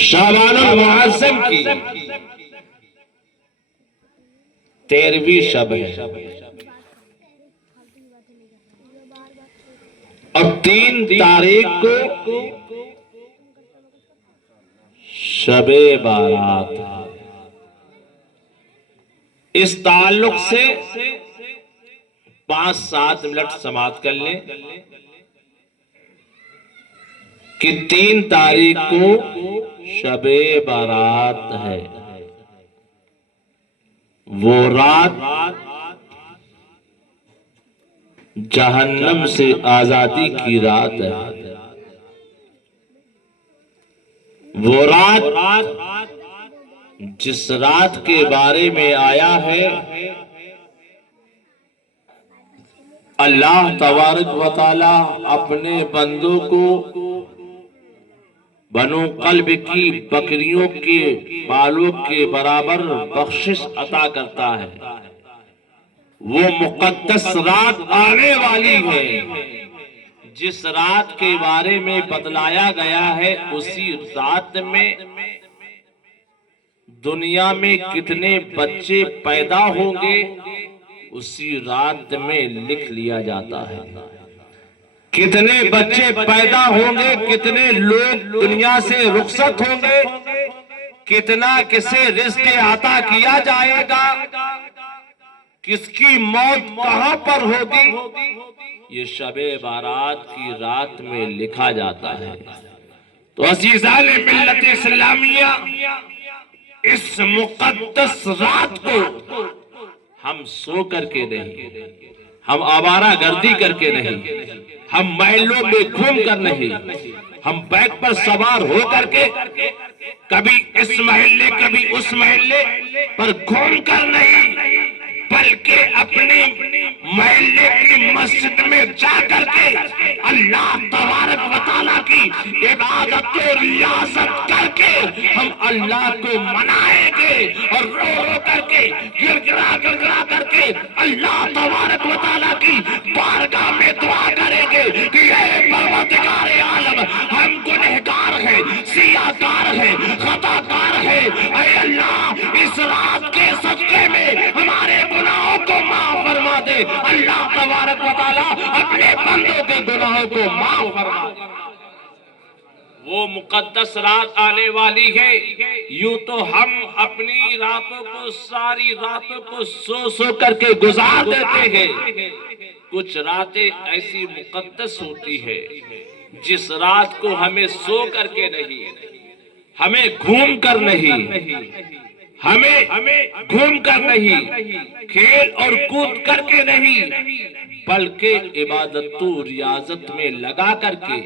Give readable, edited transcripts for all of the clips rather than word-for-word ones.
شعبان المعظم کی 13ویں شب ہے اور 3 تاریخ کو شب بارات ہے۔ اس تعلق سے 5-7 منٹ سماعت کر لیں کہ 3 تاریخ کو شب بارات ہے۔ وہ رات جہنم سے آزادی کی رات ہے۔ وہ رات جس رات کے بارے میں آیا ہے اللہ تبارک و تعالی اپنے بندوں کو بنو قلب کی بکریوں کے بالوں کے برابر بخشش عطا کرتا ہے۔ وہ مقدس رات آنے والی ہے۔ جس رات کے بارے میں بتلایا گیا ہے اسی رات میں دنیا میں کتنے بچے پیدا ہوں گے اسی رات میں لکھ لیا جاتا ہے۔ کتنے بچے پیدا ہوں گے، کتنے لوگ دنیا سے رخصت ہوں گے، کتنا کسے رزق عطا کیا جائے گا، کس کی موت کہاں پر ہوگی، یہ شب بارات کی رات میں لکھا جاتا ہے۔ تو عزیزان ملت اسلامیہ، اس مقدس رات کو ہم سو کر کے نہیں، ہم آوارہ گردی کر کے نہیں، ہم محلوں میں گھوم کر نہیں، ہم بائک پر سوار ہو کر کے کبھی اس محلے کبھی اس محلے پر گھوم کر نہیں، بلکہ اپنے محلے کی مسجد میں جا کر کے اللہ تبارک و تعالیٰ کی عبادت و ریاضت کر کے ہم اللہ کو منائیں گے اور رو رو کر کے گر گرا کر کے اللہ تبارک و تعالیٰ کی بارگاہ میں دعا کریں گے کہ اے پروردگار عالم، ہم گنہگار ہیں، سیاہ کار ہیں، خطا کار ہیں، اے اللہ اس رات کے صدقے میں ہمارے گناہوں کو معاف فرما دے۔ اللہ تبارک و تعالیٰ اپنے بندوں کے گناہوں کو معاف فرما دے۔ وہ مقدس رات آنے والی ہے۔ یوں تو ہم اپنی راتوں کو، ساری راتوں کو سو کر کے گزار دیتے ہیں۔ کچھ راتیں ایسی مقدس ہوتی ہے جس رات کو ہمیں سو کر کے نہیں، ہمیں گھوم کر نہیں، ہمیں گھوم کر نہیں، کھیل اور کود کر کے نہیں، بلکہ عبادت و ریاضت میں لگا کر کے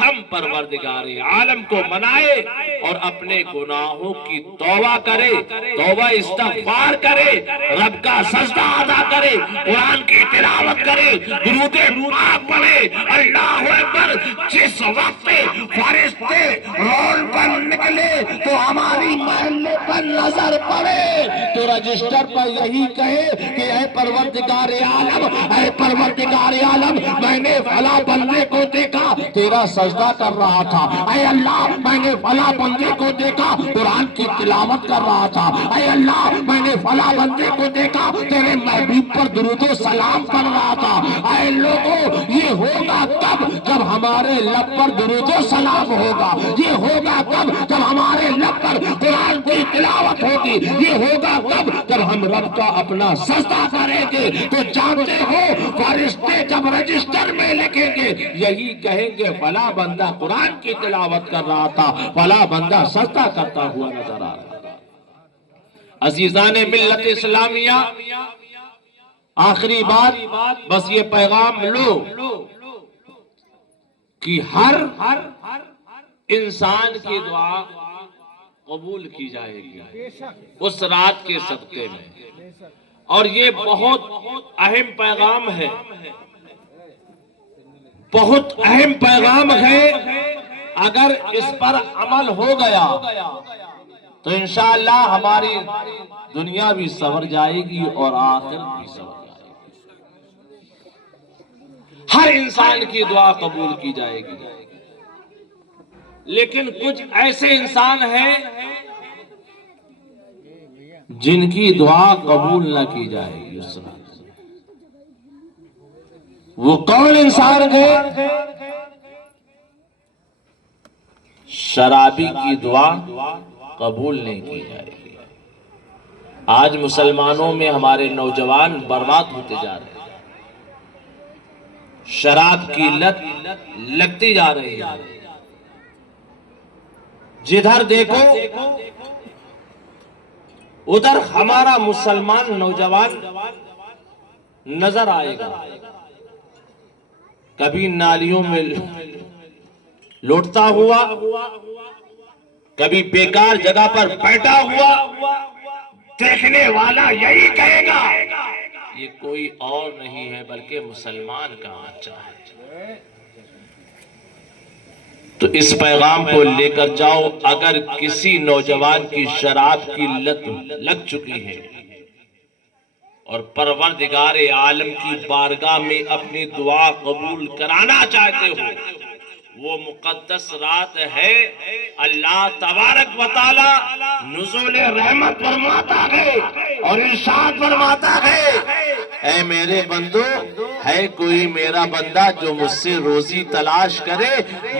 ہم پروردگار عالم کو منائے اور اپنے گناہوں کی توبہ کرے، توبہ استغفار کرے، رب کا سجدہ ادا کرے، قرآن کی تلاوت کرے، درود پاک پڑھے، اللہ اکبر۔ جس وقت فرشتے رول پر نکلے تو ہماری محلے پر نظر پڑے تو رجسٹر پر یہی کہے کہ اے پروردگار عالم، اے پروردگار عالم، میں نے فلاں بندے کو دیکھا تیرا سجدہ کر رہا تھا، اے اللہ میں نے فلاں بندے کو دیکھا قرآن کی تلاوت کر رہا تھا، اے اللہ میں نے فلاں بندے کو دیکھا تیرے محبوب پر درود و سلام پڑھ رہا تھا۔ اے لوگوں، یہ ہوگا تب جب ہمارے لب پر درود و سلام ہوگا، یہ ہوگا تب جب ہمارے لب پر قرآن کی تلاوت ہوگی، یہ ہوگا تب جب ہم رب کا اپنا سجدہ کریں گے۔ تو جانتے ہو فرشتے جب رجسٹر میں لکھیں گے یہی کہیں گے فلاں بندہ قرآن کی تلاوت کر رہا تھا، فلاں بندہ سجدہ کرتا ہوا نظر آ رہا تھا۔ عزیزان ملت اسلامیہ، آخری بات بس یہ پیغام لو کہ ہر انسان کی دعا قبول کی جائے گی اس رات کے صدقے میں، اور یہ بہت اہم پیغام ہے، بہت اہم پیغام ہے۔ اگر اس پر عمل ہو گیا تو انشاءاللہ ہماری دنیا بھی سنور جائے گی اور آخرت بھی سنور جائے گی۔ ہر انسان کی دعا قبول کی جائے گی۔ لیکن کچھ ایسے انسان ہیں جن کی دعا قبول نہ کی جائے گی اس رات۔ وہ کون انسان ہے؟ شرابی کی دعا قبول نہیں کی جائے گی۔ آج مسلمانوں میں ہمارے نوجوان برباد ہوتے جا رہے ہیں، شراب کی لت لگتی جا رہی ہے۔ جدھر دیکھو ادھر ہمارا مسلمان نوجوان نظر آئے گا، کبھی نالیوں میں لوٹتا ہوا، کبھی بیکار جگہ پر بیٹھا ہوا، دیکھنے والا یہی کہے گا یہ کوئی اور نہیں ہے بلکہ مسلمان کا بچہ ہے۔ تو اس پیغام کو لے کر جاؤ، اگر کسی نوجوان کی شراب کی لت لگ چکی ہے اور پروردگار عالم کی بارگاہ میں اپنی دعا قبول کرانا چاہتے ہو، وہ مقدس رات ہے، اللہ تبارک و تعالی نزول رحمت فرماتا ہے اور ارشاد فرماتا ہے، اے میرے بندو، ہے کوئی میرا بندہ جو مجھ سے روزی تلاش کرے،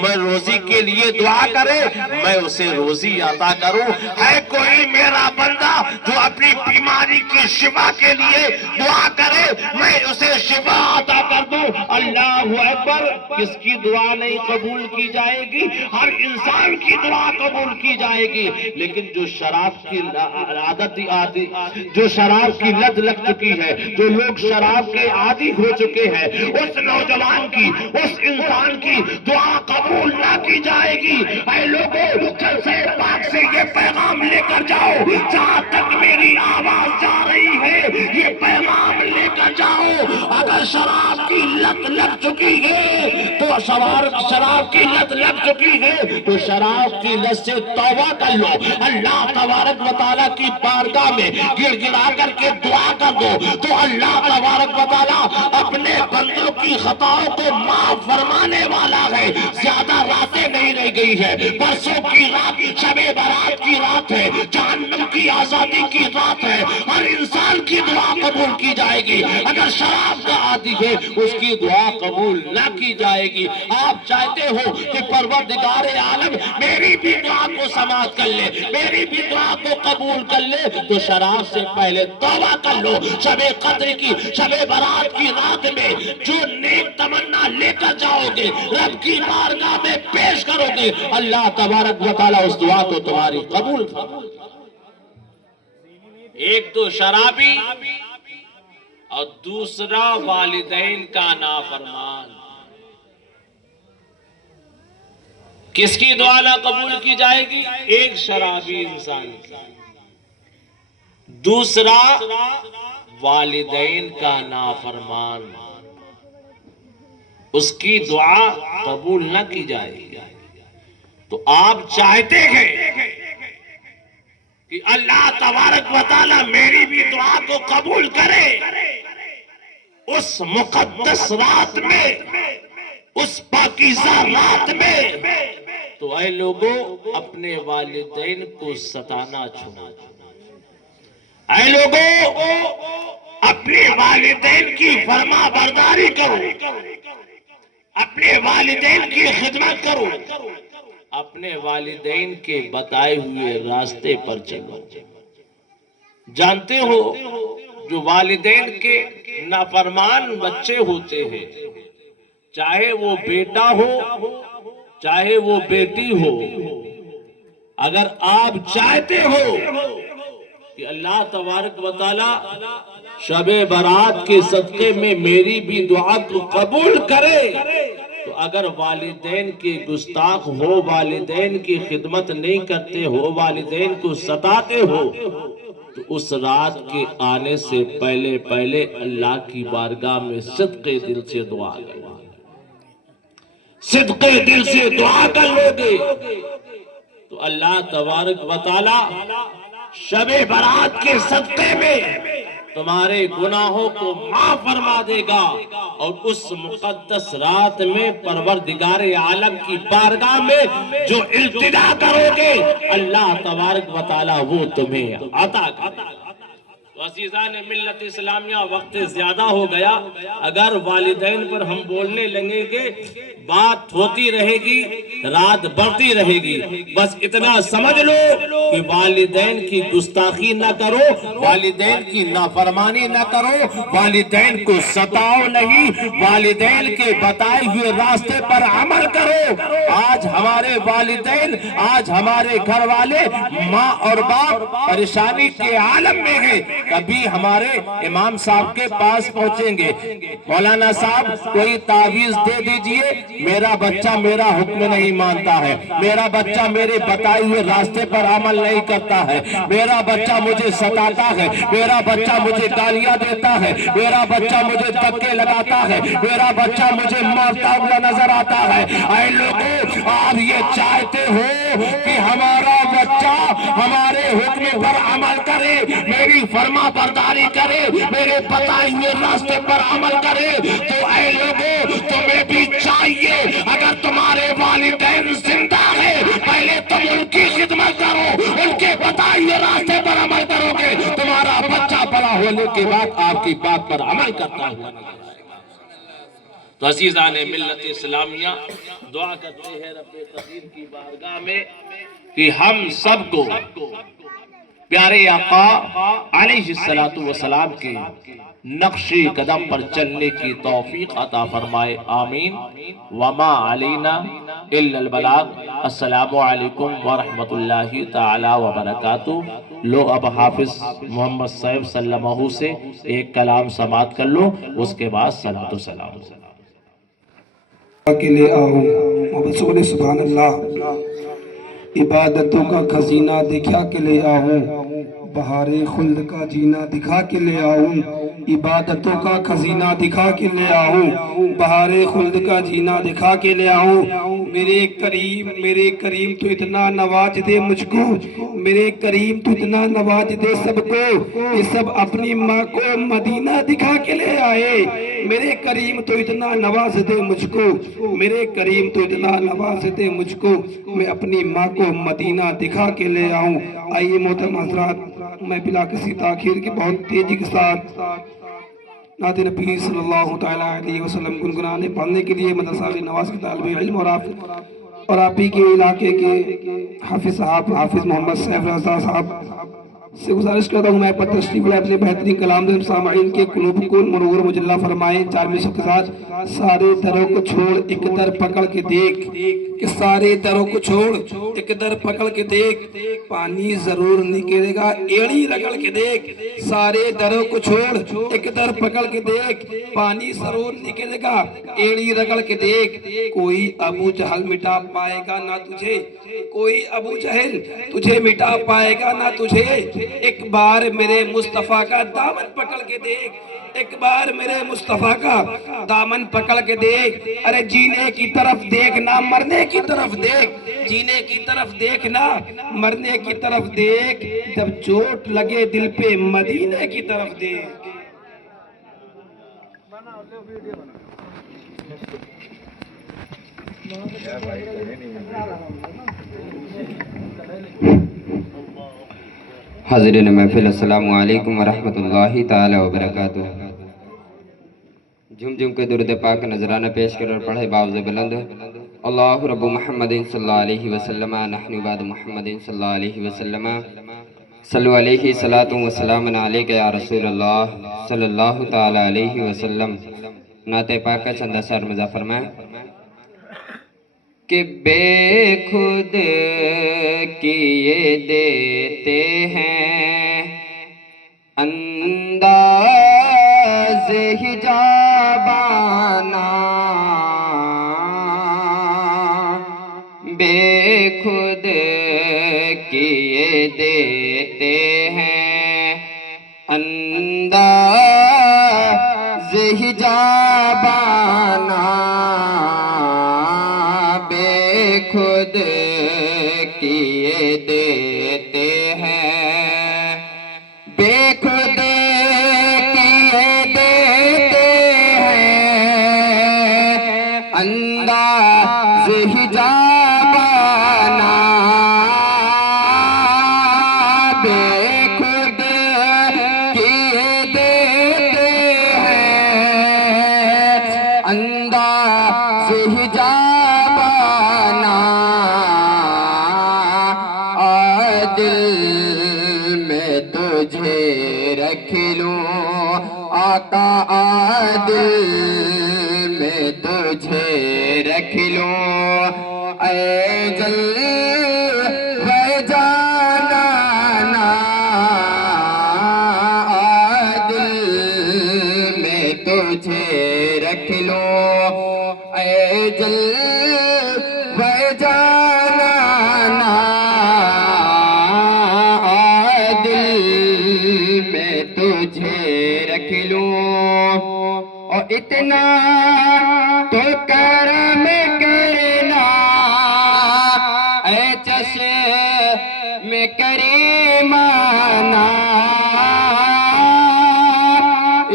میں روزی کے لیے دعا کرے، میں اسے روزی عطا کروں۔ ہے کوئی میرا بندہ جو اپنی بیماری کی شفا کے لیے دعا کرے، میں اسے شفا عطا کر دوں۔ اللہ اکبر! کس کی دعا نہیں قبول کی جائے گی؟ ہر انسان کی دعا قبول کی جائے گی، لیکن جو شراب کی جو شراب کی لت لگ چکی ہے، جو لوگ شراب کے عادی ہو چکے ہیں، اس نوجوان کی، اس انسان کی دعا قبول نہ کی جائے گی۔ اے لوگوں، جلسہ پاک سے یہ پیغام لے کر جاؤ، جہاں تک میری آواز جا رہی ہے یہ پیغام لے کر جاؤ، اگر شراب کی لت لگ چکی ہے تو شراب کی لت لگ چکی ہے تو شراب کی لت سے توبہ کر لو، اللہ تبارک و تعالیٰ کی بارگاہ میں گڑ گڑا کر کے دعا کر دو، تو اللہ تبارک و تعالیٰ اپنے بندوں کی خطاؤں کو معاف فرمانے والا ہے۔ زیادہ راتیں نہیں رہ گئی ہے، برسوں کی رات شب برات کی رات ہے، جہنم کی آزادی کی رات ہے، ہر انسان کی دعا قبول کی جائے گی۔ اگر شراب کا عادی ہے اس کی دعا قبول نہ کی جائے گی۔ آپ چاہتے ہو کہ پروردگار عالم میری بھی دعا کو سماعت کر لے، میری بھی دعا کو قبول کر لے، تو شراب سے پہلے توبہ کر لو۔ شب قدر کی، شب برات کی رات میں جو نیک تمنا لے کر جاؤ گے، رب کی بارگاہ میں پیش کرو گے، اللہ تبارک و تعالیٰ اس دعا کو تمہاری قبول فرمائے۔ ایک تو شرابی اور دوسرا والدین کا نافرمان۔ کس کی دعا نہ قبول کی جائے گی؟ ایک شرابی انسان کی، دوسرا والدین کا نافرمان، اس کی دعا قبول نہ کی جائے گی۔ تو آپ چاہتے ہیں کہ اللہ تبارک و تعالیٰ میری بھی دعا کو قبول کرے، اس مقدس رات میں، اس پاکیزہ رات میں، تو اے لوگوں اپنے والدین کو ستانا چھوڑو۔ اے لوگوں اپنے والدین کی فرما برداری کرو، اپنے والدین کی خدمت کرو، اپنے والدین کے بتائے ہوئے راستے پر چلو۔ جانتے ہو جو والدین کے نافرمان بچے ہوتے ہیں، چاہے وہ بیٹا ہو چاہے وہ بیٹی ہو، اگر آپ چاہتے ہو کہ اللہ تبارک و تعالیٰ شب برات کے صدقے میں میری بھی دعا کو قبول کرے، تو اگر والدین کے گستاخ ہو، والدین کی خدمت نہیں کرتے ہو، والدین کو ستاتے ہو، تو اس رات کے آنے سے پہلے پہلے اللہ کی بارگاہ میں صدقے دل سے دعا کرو، صدقے دل سے دعا کر لو گے تو اللہ تبارک و تعالی شب برات کے صدقے میں تمہارے گناہوں کو معاف فرما دے گا، اور اس مقدس رات میں پروردگار عالم کی بارگاہ میں جو التجا کرو گے اللہ تبارک و تعالی وہ تمہیں عطا کرے گا۔ تو عزیزان ملت اسلامیہ، وقت زیادہ ہو گیا، اگر والدین پر ہم بولنے لگیں گے بات ہوتی رہے گی، رات بڑھتی رہے گی۔ بس اتنا سمجھ لو کہ والدین کی گستاخی نہ کرو، والدین کی نافرمانی نہ کرو، والدین کو ستاؤ نہیں، والدین کے بتائے ہوئے راستے پر عمل کرو۔ آج ہمارے والدین، آج ہمارے گھر والے، ماں اور باپ پریشانی کے عالم میں ہیں۔ کبھی ہمارے امام صاحب کے پاس پہنچیں گے، مولانا صاحب کوئی تعویذ دے دیجئے، میرا بچہ میرا حکم نہیں مانتا ہے، میرا بچہ میرے بتائے ہوئے راستے پر عمل نہیں کرتا ہے، میرا بچہ مجھے ستاتا ہے، میرا بچہ مجھے گالیاں دیتا ہے، میرا بچہ مجھے دھکے لگاتا ہے، میرا بچہ مجھے مارتا ہوا نظر آتا ہے۔ اے لوگوں، آپ یہ چاہتے ہو کہ ہمارا بچہ ہمارے حکم پر عمل کرے، میری فرما برداری کرے، میرے بتائے ہوئے راستے پر عمل کرے، تو اے لوگوں تمہیں بھی چاہیے اگر تمہارے والدین زندہ ہیں پہلے تم ان کی خدمت کرو، ان کے بتائے ہوئے راستے پر عمل کرو گے، تمہارا بچہ بڑا ہونے کے بعد آپ کی بات پر عمل کرتا ہوا نظر آئے گا۔ تو عزیزان ملت اسلامیہ، دعا کرتے ہیں رب قدیر کی بارگاہ میں کہ ہم سب کو پیارے آقا علیہ السلام کے نقش قدم پر چلنے کی توفیق عطا فرمائے، آمین۔ وما علینا الا البلاغ۔ السلام علیکم ورحمت اللہ تعالی وبرکاتہ۔ لو اب حافظ محمد صاحب سلمہ سے ایک کلام سماعت کر لو، اس کے بعد صلاۃ و سلام کے لے آؤں۔ محمد صلی سبحان اللہ۔ عبادتوں کا خزینہ دکھا کے لے آؤں، بہار خلد کا جینا دکھا کے لے آؤں، عبادتوں کا خزینہ دکھا کے لے آؤں، بہار خلد کا جینا دکھا کے لے آؤں۔ میرے کریم تو اتنا نواز دے مجھ کو، میرے کریم تو اتنا نواز دے سب کو، یہ سب اپنی ماں کو مدینہ دکھا کے لے آئے۔ میرے کریم تو اتنا نواز دے مجھ کو، میرے کریم تو اتنا نواز دے مجھ کو، میں اپنی ماں کو مدینہ دکھا کے لے آؤں۔ آئیے محترم حضرات، میں بلا کسی تاخیر کے بہت تیزی کے ساتھ نعت نبی صلی اللہ علیہ وسلم گنگنانے پڑھنے کے لیے مدرسہ نواز کے طالب علم اور آپ ہی کے علاقے کے حافظ صاحب، حافظ محمد سیف رضا صاحب سے گزارش کرتا ہوں میں پر تشریف لائے اپنے بہترین کلام دے سامعین کے قلوب کو منور مجلہ فرمائیں۔ 4 کے ساتھ سارے دروں کو چھوڑ ایک در پکڑ کے دیکھ، کہ سارے دروں کو چھوڑ ایک در پکڑ کے دیکھ، پانی ضرور نکلے گا ایڑی رگڑ کے دیکھ۔ سارے دروں کو چھوڑ ایک در پکڑ کے دیکھ، پانی ضرور نکلے گا ایڑی رگڑ کے دیکھ۔ کوئی ابو جہل مٹا پائے گا نہ تجھے، کوئی ابو جہل تجھے مٹا پائے گا نہ تجھے، ایک بار میرے مصطفیٰ کا دامن پکڑ کے دیکھ، ایک بار میرے مصطفیٰ کا دامن پکڑ کے دیکھ۔ ارے جینے کی طرف دیکھ نہ مرنے کی طرف دیکھ، جینے کی طرف دیکھ نہ مرنے کی طرف دیکھ، جب چوٹ لگے دل پہ مدینے کی طرف دیکھ۔ حاضرین محفل السلام علیکم ورحمت اللہ تعالی وبرکاتہ۔ جھم جھم کے درود پاک نذرانہ پیش کر اور پڑھے باوز بلند۔ اللہ رب محمد صلی اللہ علیہ وسلم، نحن بعد محمد صلی اللہ علیہ وسلم، صلو علیہ صلاۃ و سلام علیک یا رسول اللہ صلی اللہ تعالی علیہ وسلم۔ نعت پاک کا چند اثر مزا فرمائیں کہ بے خود کیے دیتے ہیں انداز حجابانہ، بے خود کیے دیتے ہیں انداز حجابانہ، خود کیے دیتے ہیں، بے خود سے حجابانا بے خود کیے دیتے ہیں انداز سے حجابانا دل میں تجھے رکھ لوں آقا دل میں تجھے رکھ لوں اے جلوہ جانانا دل میں تجھے رکھ لوں اے جلوہ جانانا تجھے رکھ لوں اور اتنا تو کرم کرنا اے چشم کریمانہ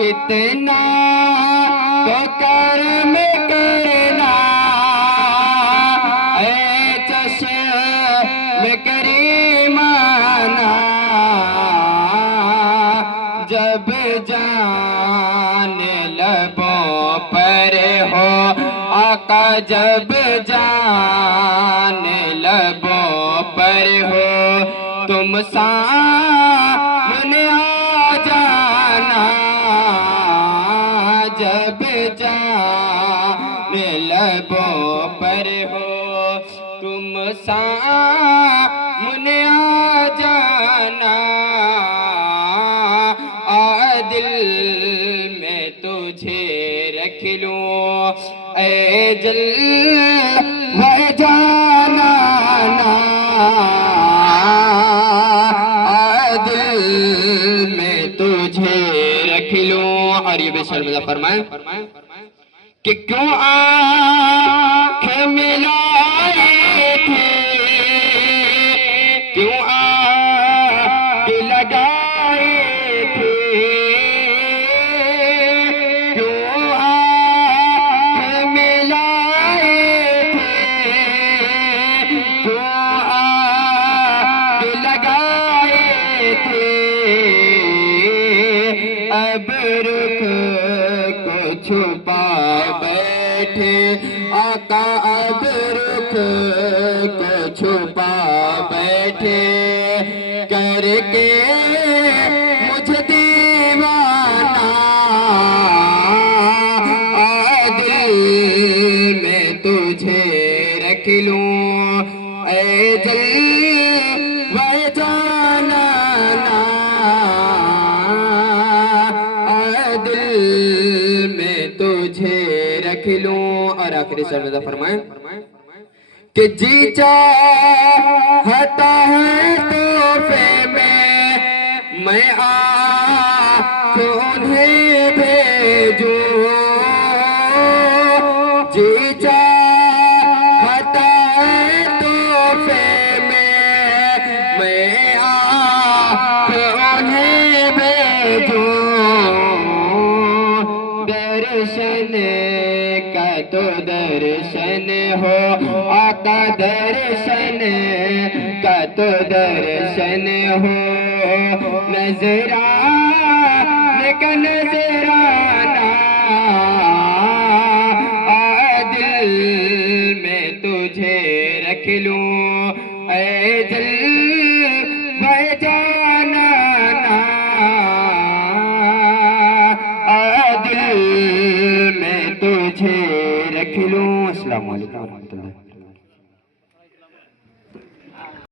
اتنا تو کرم کرنا اے چشم کریمانہ جب جان لبوں پر ہو آقا جب جان لبوں پر ہو تم سامنے آ جانا جب جان لبوں پر ہو تم سامنے آ جانا دل میں تجھے رکھ لوں اے جلوہ جانانا دل میں تجھے رکھ لوں اور یہ بے شرمزہ فرمائیں کہ کیوں آنکھ ملائے تھے کیوں آنکھ لگائے تھے اب رخ کو چھپا بیٹھے آقا اب رخ کو چھپا بیٹھے کر کے مجھے دیوانہ دل میں تجھے رکھ لوں اے جلوہ جانانا دل میں تجھے رکھ لوں اور آخری سرمدہ فرمائیں کہ جی چاہتا ہے تحفے میں آنکھ انہیں بھیجوں جی چاہتا ہے تحفے میں آنکھ انہیں بھیجوں درشن کا تو درشن ہو آقا درشن کا تو درشن ہو نظرانے کا نظرانہ دل میں تجھے رکھ لوں اے جلوہ جانانا دل میں تجھے رکھ لوں السلام علیکم ورحمۃ اللہ